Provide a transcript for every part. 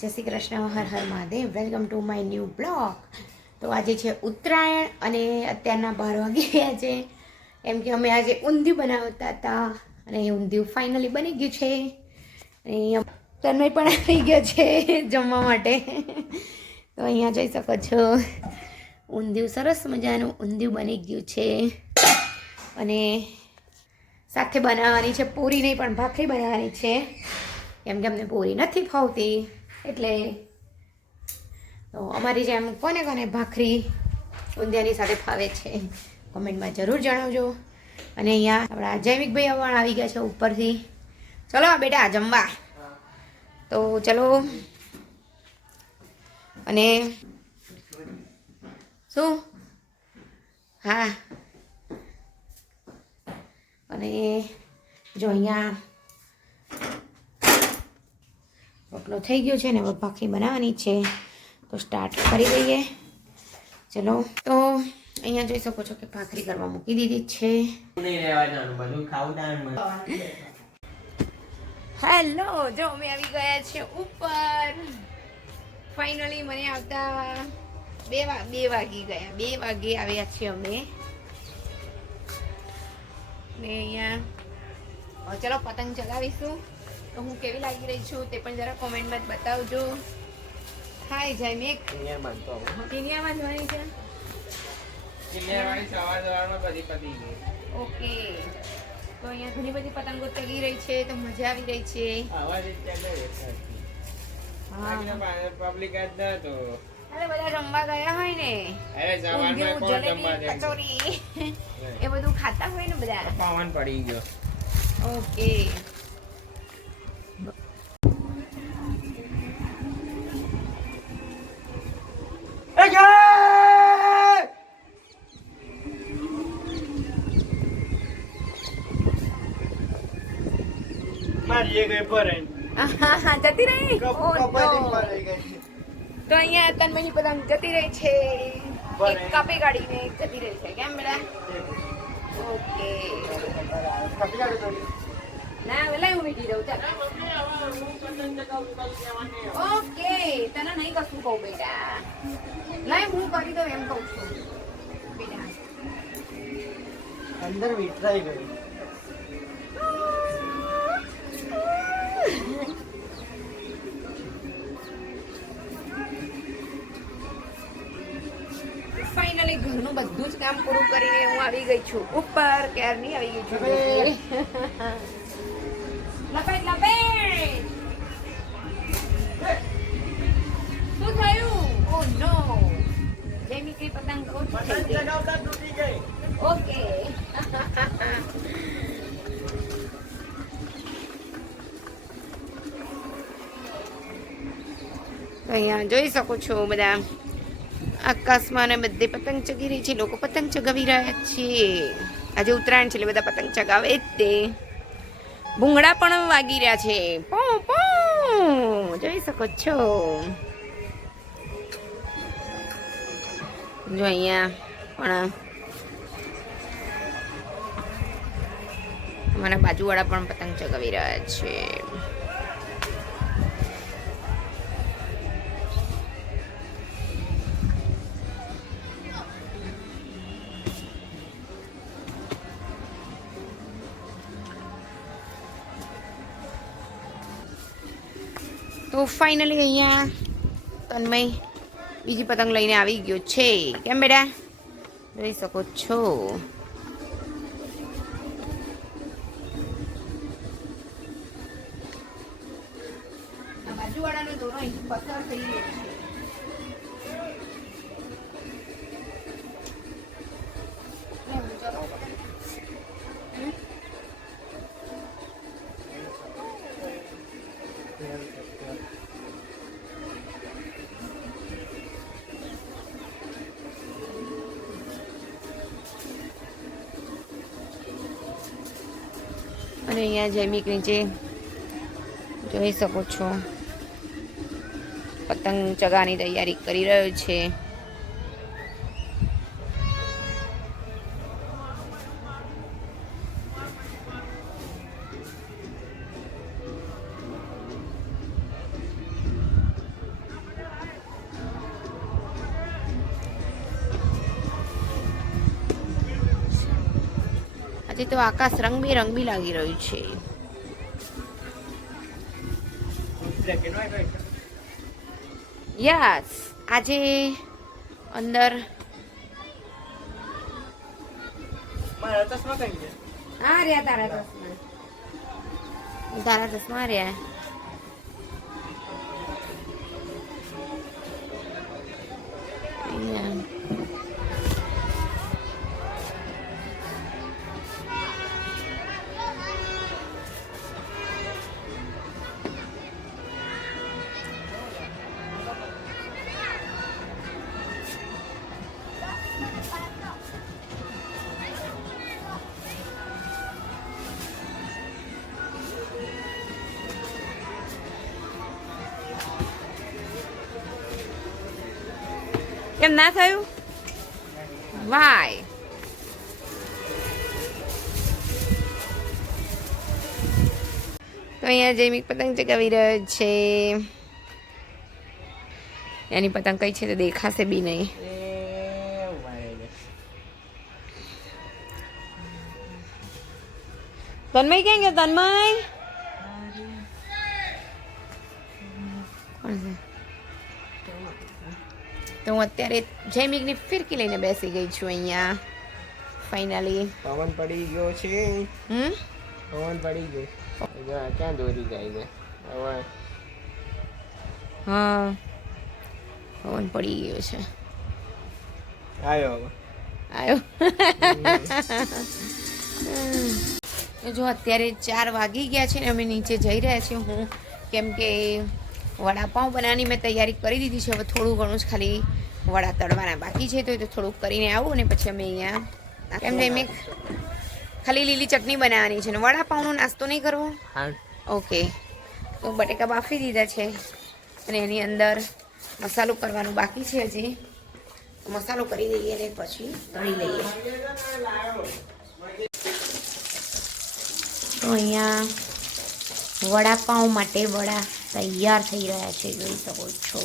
જય શ્રી કૃષ્ણ, હર હર Mahadev. Welcome to my new blog. તો આજે છે ઉત્તરાયણ અને અત્યારના 12 વાગી ગયા છે. એમ કે અમે આજે ઊંધિયું બનાવતા હતા અને એ ઊંધિયું ફાઇનલી બની ગયું છે. અને અહીંયા તન્મય પણ આવી ગયો છે જમવા માટે. તો અહીંયા જોઈ શકો છો ઊંધિયું સરસ મજાનું ઊંધિયું બની ગયું છે. અને સાથે બનાવવાની છે પૂરી નહીં પણ ભાખરી બનાવવાની છે, કેમ કે અમને પૂરી નથી ફાવતી. એટલે તો અમારી જેમ કોને કોને ભાખરી ઊંધિયાની સાથે ફાવે છે કોમેન્ટમાં જરૂર જણાવજો. અને અહીંયા આપણા જૈવિકભાઈ પણ આવી ગયા છે ઉપરથી. ચલો બેટા જમવા. તો ચલો. અને શું હા, અને જો અહીંયા રોટલો થઈ ગયો છે ને હવે ભાખરી બનાવવાની છે, તો સ્ટાર્ટ કરી દઈએ. ચલો. તો અહીંયા જોઈ શકો છો કે ભાખરી કરવા મૂકી દીધી છે. હેલો, જો અમે આવી ગયા છે ઉપર. ફાઇનલી મને આવતા 2 વાગી ગયા. 2 વાગે આવ્યા છીએ અમે. ને અહીંયા ચલો પતંગ ચગાવીશું. તો હું કેવી લાગી રહી છું તે પણ જરા કોમેન્ટમાં બતાવજો. હાય જયમેક. કિનિયામાં જોવાની છે. ઓકે. તો અહીંયા ઘણી બધી પતંગો ચગી રહી છે, તો મજા આવી રહી છે. અરે બધા રમવા ગયા હોય ને, કચોરી એ બધું ખાતા હોય ને બધા. પાવન પડી ગયો. ઓકે. જતી રહી. તો અહીંયા તન્મયની પતંગ જતી રહી છે. એક કાપી કાઢીને જતી રહી છે. કેમ બેટા? ઓકે. ના વેલા હું મીઠી દઉં. ચાલ. ઓકે. તને નહીં કશું કહું બેટા. લાય હું કરી દઉં એમ કહું છું બેટા. અંદર વિતરાઈ ગયું. ફાઇનલી ઘરનું બધું જ કામ પૂરું કરીને હું આવી ગઈ છું ઉપર. ક્યારની આવી ગઈ છું. લપેટ લપેટ. શું થયું? ઓ નો, જેમી કે પતંગ તૂટી ગઈ. ઓકે. અહીંયા જોઈ શકો છો બધા આકાશમાં ને બધી પતંગ ચગી રહી છે. લોકો પતંગ ચગાવી રહ્યા છે. આજે ઉત્તરાયણ છે એટલે બધા પતંગ ચગાવે જ તે. ભૂંગળા પણ વાગી રહ્યા છે. પો પો જોઈ શકો છો. જો અહીંયા પણ અમારા બાજુવાળા પણ પતંગ ચગાવી રહ્યા છે. તો ફાઇનલી અહીંયા તન્મય બીજી પતંગ લઈને આવી ગયો છે. કેમ બેટા? જોઈ શકો છો. બાજુવાળાનો દોરો પસાર થઈ ગયો છે. અને અહીંયા જૈમિક નીચે જોઈ શકો છો પતંગ ચગાવવાની તૈયારી કરી રહ્યો છે. આજે તો આકાશ રંગબેરંગી લાગી રહ્યું છે. યસ, આજે અંદર હા રહ્યા તારા ચશ્મા રહ્યા. કેમ ના થયું? વાય તો અહીંયા જૈમિક પતંગ ચગાવી રહ્યો છે. એની પતંગ કઈ છે તો દેખાશે બી નહીં. તન્મય ક્યાં ગયો? તન્મય કોણ છે? તો હું અત્યારે જૈમિકની ફિરકી લઈને બેસી ગઈ છું અહીંયા. ફાઇનલી પવન પડી ગયો છે. પવન પડી ગયો. ક્યાં દોરી જાય છે હવે? હા, પવન પડી ગયો છે. આવ્યો જો અત્યારે 4 વાગી ગયા છે ને અમે નીચે જઈ રહ્યા છીએ. હું કેમ કે વડાપાઉં બનાવવાની મેં તૈયારી કરી દીધી છે. હવે થોડું ઘણું જ ખાલી વડા તળવાના બાકી છે, તો એ તો થોડુંક કરીને આવું અને પછી અમે અહીંયા કેમ કે મેં ખાલી લીલી ચટણી બનાવવાની છે ને વડાપાઉંનો નાસ્તો નહીં કરવો. ઓકે, તો બટેકા બાફી દીધા છે અને એની અંદર મસાલો કરવાનું બાકી છે. હજી મસાલો કરી દઈએ અને પછી તળી લઈએ. તો અહીંયા વડાપાઉં માટે વડા તૈયાર થઈ રહ્યા છે, જોઈ શકો છો.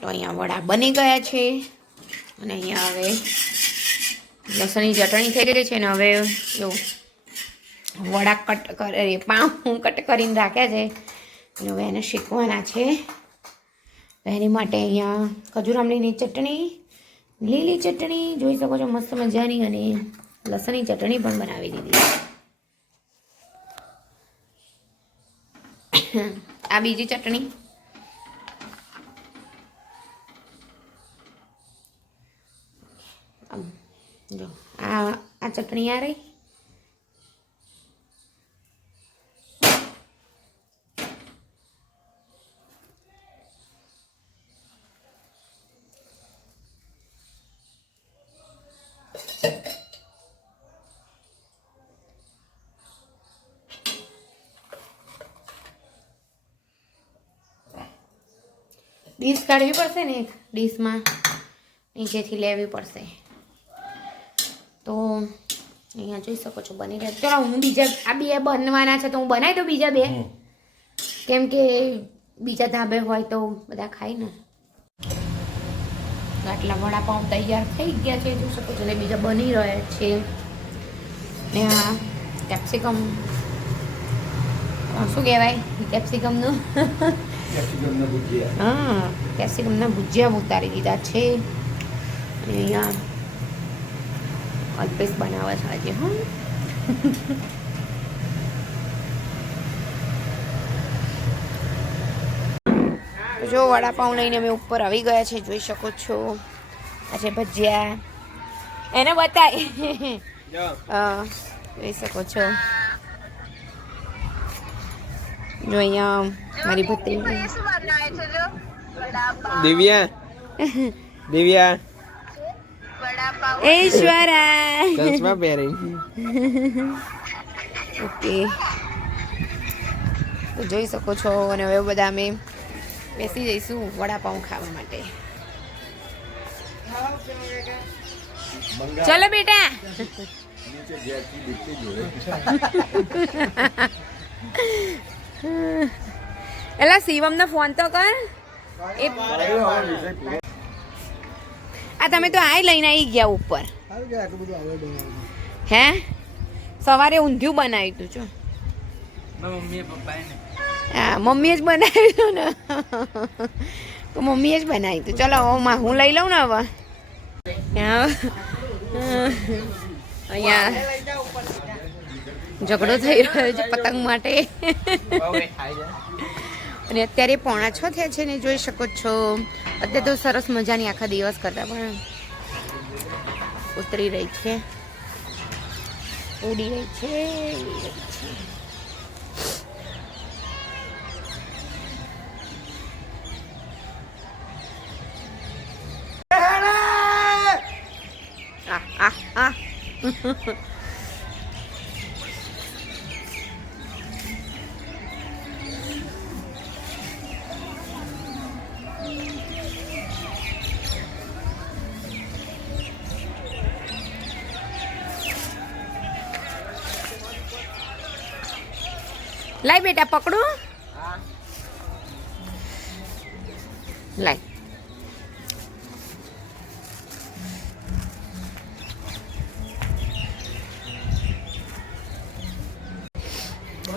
તો અહીંયા વડા બની ગયા છે અને અહીંયા હવે લસણની ચટણી થઈ ગઈ છે ને હવે જો વડા કટ કરે પાઉં કટ કરીને રાખ્યા છે અને હવે એને શેકવાના છે. એની માટે અહીંયા ખજૂર આમલીની ચટણી, લીલી ચટણી જોઈ શકો છો મસ્ત મજાની, અને લસણની ચટણી પણ બનાવી દીધી. આ બીજી ચટણી. જો આ ચટણી આ રહી. ડીશ કાઢવી પડશે ને, એક ડીશમાં નીચેથી લેવી પડશે. તો અહીંયા જોઈ શકો છો બની રહ્યા. ચલો હું બીજા આ 2 બનવાના છે તો હું બનાવી દઉં બીજા 2, કેમ કે બીજા ધાબે હોય તો બધા ખાય ને. આટલા વડાપાઉં તૈયાર થઈ ગયા છે, જોઈ શકો છો. ને બીજા બની રહ્યા છે. ને આ કેપ્સિકમ શું કહેવાય કેપ્સિકમનું? હા, કેપ્સિકમના ભુજિયા ઉતારી દીધા છે. અને અહીંયા અલ્પેશ બનાવે છે આજે. હા, જો વડાપાઉં લઈને અમે ઉપર આવી ગયા છે, જોઈ શકો છો. આ છે ભજીયા, એને બતાય. હા, જોઈ શકો છો. જો અહીંયા મારી ભત્રી દિવ્યા દિવ્યા ઐશ્વર્યા ચશ્મા પહેરી. ઓકે, તો જોઈ શકો છો. અને હવે બધા અમે બેસી જઈશું વડાપાઉં ખાવા માટે. ચલો બેટા. એલા શિવમને ફોન તો કર. આ તમે તો આય લઈને આવી ગયા ઉપર હે સવારે ઊંધિયું બનાવ્યું હતું જો હા મમ્મીએ જ બનાવ્યું હતું ને તો મમ્મીએ જ બનાવ્યું હતું ચલો હું લઈ લઉં ને હવે અહીંયા ઝઘડો થઈ રહ્યો છે પતંગ માટે અને અત્યારે 5:45 થયા છે ને જોઈ શકો છો અત્યારે તો સરસ મજાની આખા દિવસ કરતા પણ ઉતરી રહી છે ઉડી રહી છે લાય બેટા પકડો લાય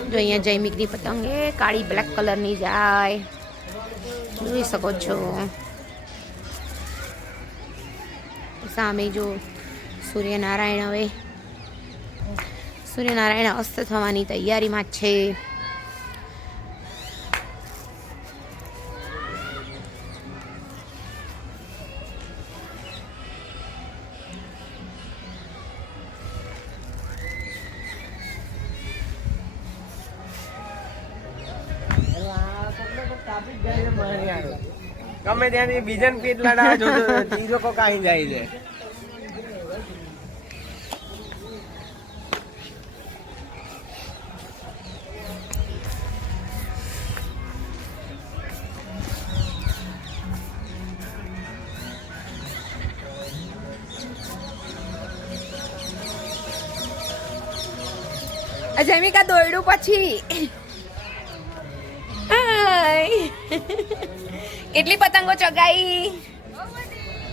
જો અહીંયા જૈમિકની પતંગ એ કાળી બ્લેક કલરની જાય જોઈ શકો છો સામે જો સૂર્યનારાયણ અસ્ત થવાની તૈયારીમાં જ છે ગમે ત્યાંથી બીજન પીટ લડાવા જોતો ઈ લોકો કાઈ જાય છે જૈમિકા દોયડું પછી કેટલી પતંગો ચગાઈ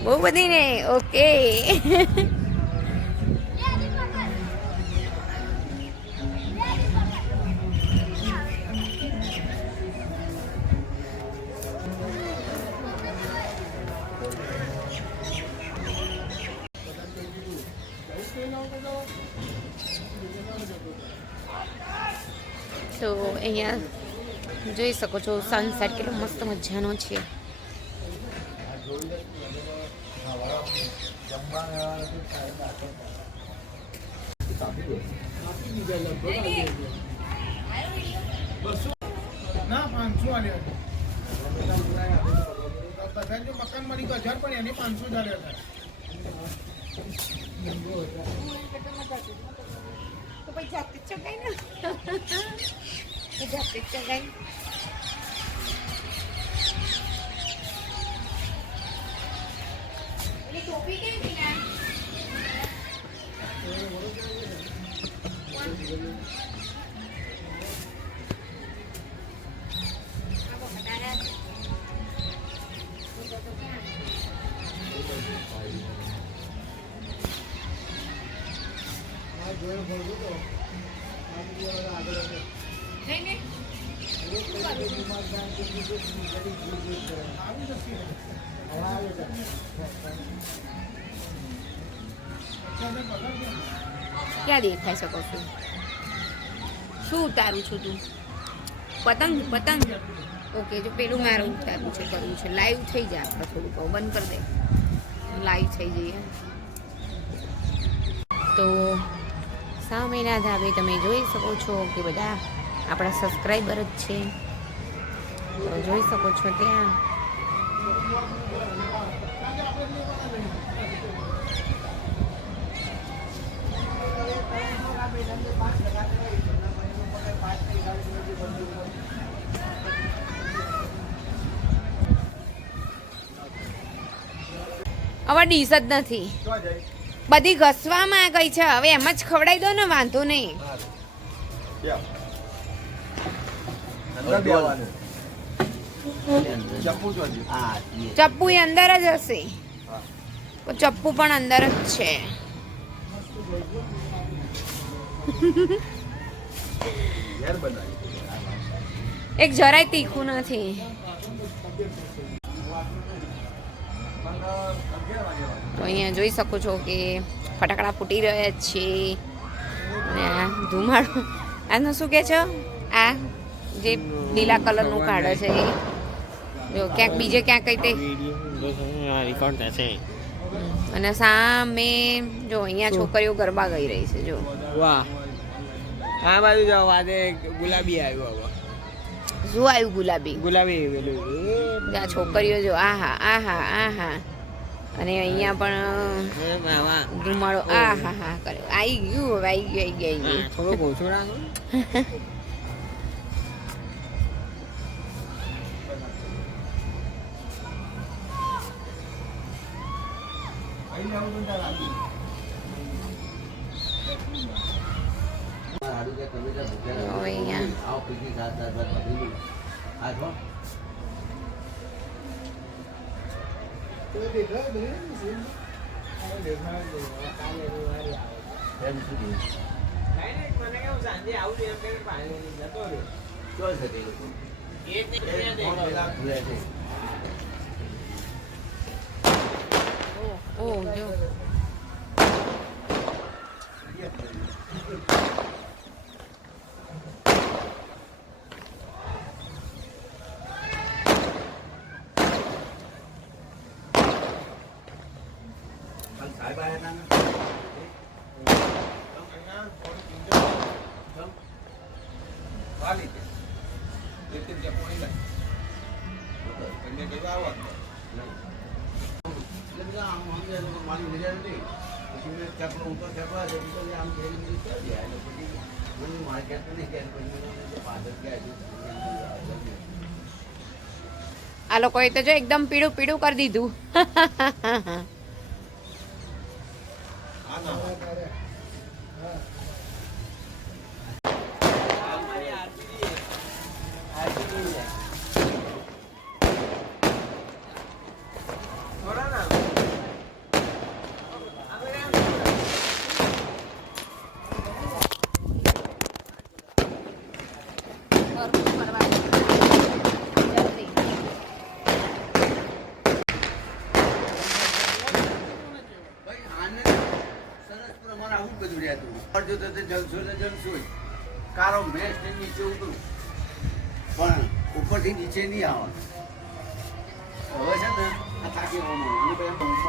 બહુ બધી ને ઓકે તો અહીંયા જોઈ શકો છો સનસેટ કેટલો મસ્ત મજાનો છે ના 500 આલ્યા બધા જો મકાન મળી 1000 પણ એને 500 જ આલ્યા તો પછી જાતે ચગાઈ ને જાતે ચગાઈ એની ટોપી કેવી ના ક્યાં દેખાઈ શકો છો શું ઉતારું છું તું પતંગ પતંગ ઓકે જો પેલું મારે ઉતારવું છે કરવું છે લાઈવ થઈ જાય આપણે થોડુંક બંધ કરી દે લાઈવ થઈ જઈએ તો સામેના ધાબે તમે જોઈ શકો છો કે બધા આપણા સબસ્ક્રાઈબર જ છે તો જોઈ શકો છો ત્યાં હવે ડીશ જ નથી બધી ઘસવામાં ગઈ છે હવે એમ જ ખવડાવી દો ને વાંધો નહીં ચપ્પુ ચોજી હા ચપ્પુ એ અંદર જ હશે. તો ચપ્પુ પણ અંદર જ છે. ઘેર બનાવી એક જરાય તીખું નથી. તો અહીંયા જોઈ શકો છો કે ફટાકડા ફૂટી રહ્યા છે અને આ ધુમાડો આનું શું કે છે આ જે લીલા કલરનું કાઢે છે એ જો ક્યાંક બીજે ક્યાંક કઈ તે રેકોર્ડ થશે. અને સામે જો અહીંયા છોકરીઓ ગરબા ગાઈ રહી છે. જો વાહ આ બાજુ જાવ આજે ગુલાબી આવ્યું હવે શું આવ્યું ગુલાબી ગુલાબી પેલું આ છોકરીઓ જો આહા આહા આહા અને અહીંયા પણ ધુમાડો આહા હા કર્યો. આવી ગયું હવે આવી ગયું થોડુંક ઓછું રાખો. ઓ જો આ લોકોએ તો જો એકદમ પીળું પીળું કરી દીધું. કારો મેચ નીચે ઉતરું પણ ઉપરથી નીચે નહીં આવવાનું. હવે છે ને આ થાકી ઉપર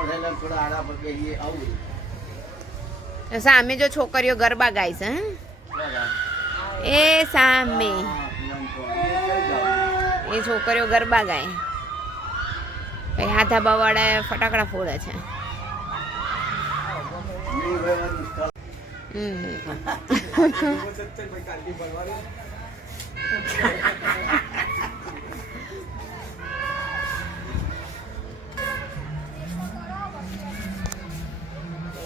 થયેલા થોડા આડા પર બેસીએ આવું. સામે જો છોકરીઓ ગરબા ગાય છે એ સામે એ છોકરીઓ ગરબા ગાય કઈ હાથા બાવાળા ફટાકડા ફોડે છે.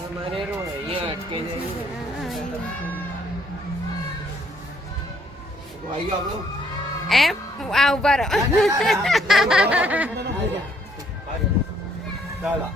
અમારે અહીંયા અટકે એમ આ ઉભા રહો. ચાલો